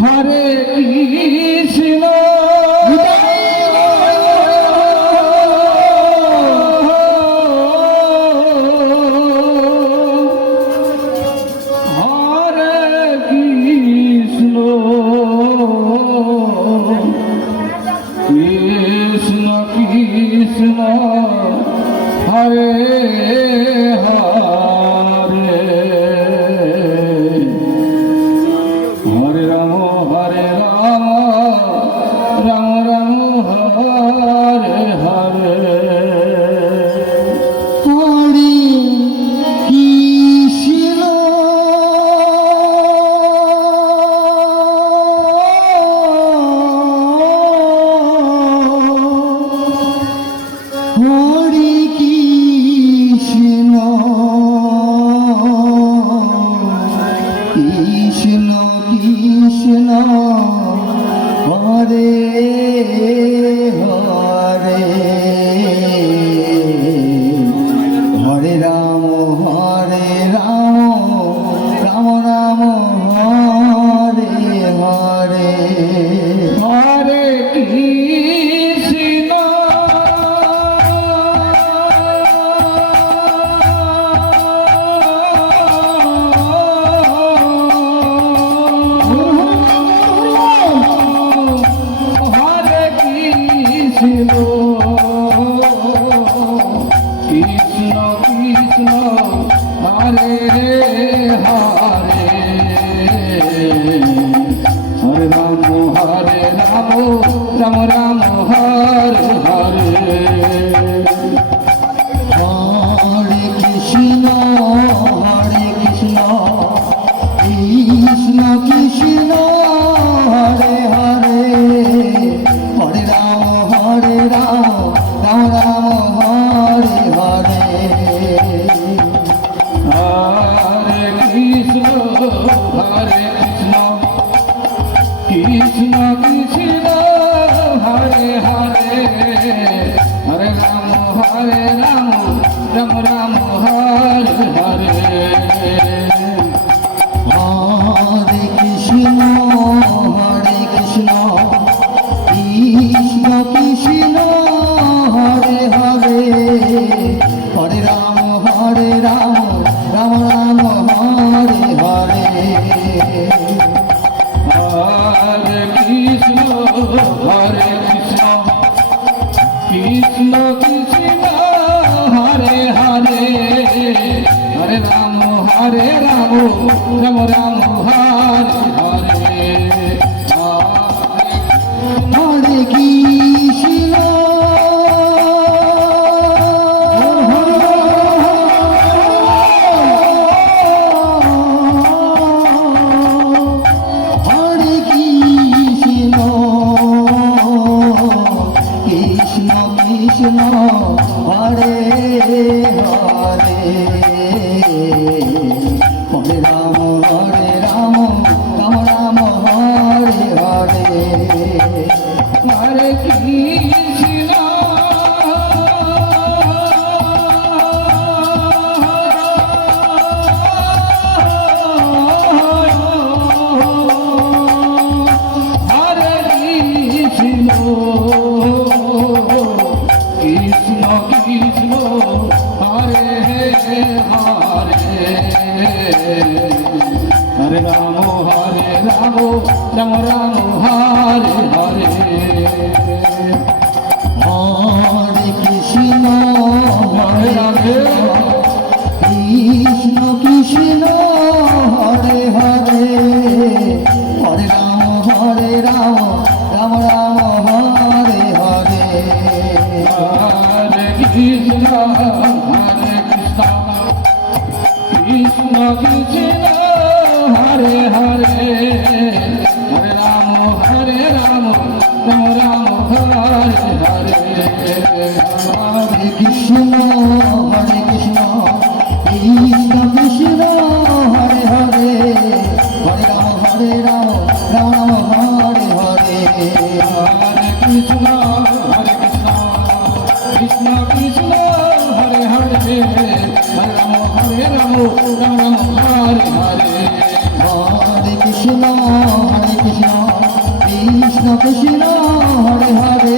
Hare Krishna Krishna Krishna Hare Hare Hare Ram Ram Ram Hare Hare Hare Krishna Hare Krishna Krishna Krishna Hare Hare Hare Ram Ram Ram Hare Hare Hare Krishna Hare Krishna Krishna Krishna Hare Hare Hare Ram Ram Ram Hare Hare Hare Krishna Krishna Krishna Hare Hare Hare Ram Ram Ram Hare Hare Hare Krishna Krishna Krishna Hare Hare Hare Ram Ram Ram Hare Hare Hare Krishna Krishna Krishna Hare Hare Hare Ram Ram Ram Hare Hare Hare Krishna Krishna Krishna Hare Hare Hare Ram Ram Ram Hare Hare Hare Krishna Hare Krishna Krishna Krishna Hare Hare Hare Ram Ram Ram Hare Hare Hare Krishna Hare Krishna Krishna Krishna Hare Hare Hare Ram Ram Ram Hare Hare Hare Krishna Hare Radhe Krishna Krishna Hare Hare Hare Ram Ram Ram Hare Hare Hare Krishna Krishna Krishna Hare Hare Hare Ram Ram Ram Hare Hare Hare Krishna Krishna Krishna Hare Hare Hare Ram Ram Hare Hare Hare Krishna Krishna Krishna Hare Hare Hare Ram Ram Ram Hare Hare Hare Krishna Krishna Krishna Krishna Hare Hare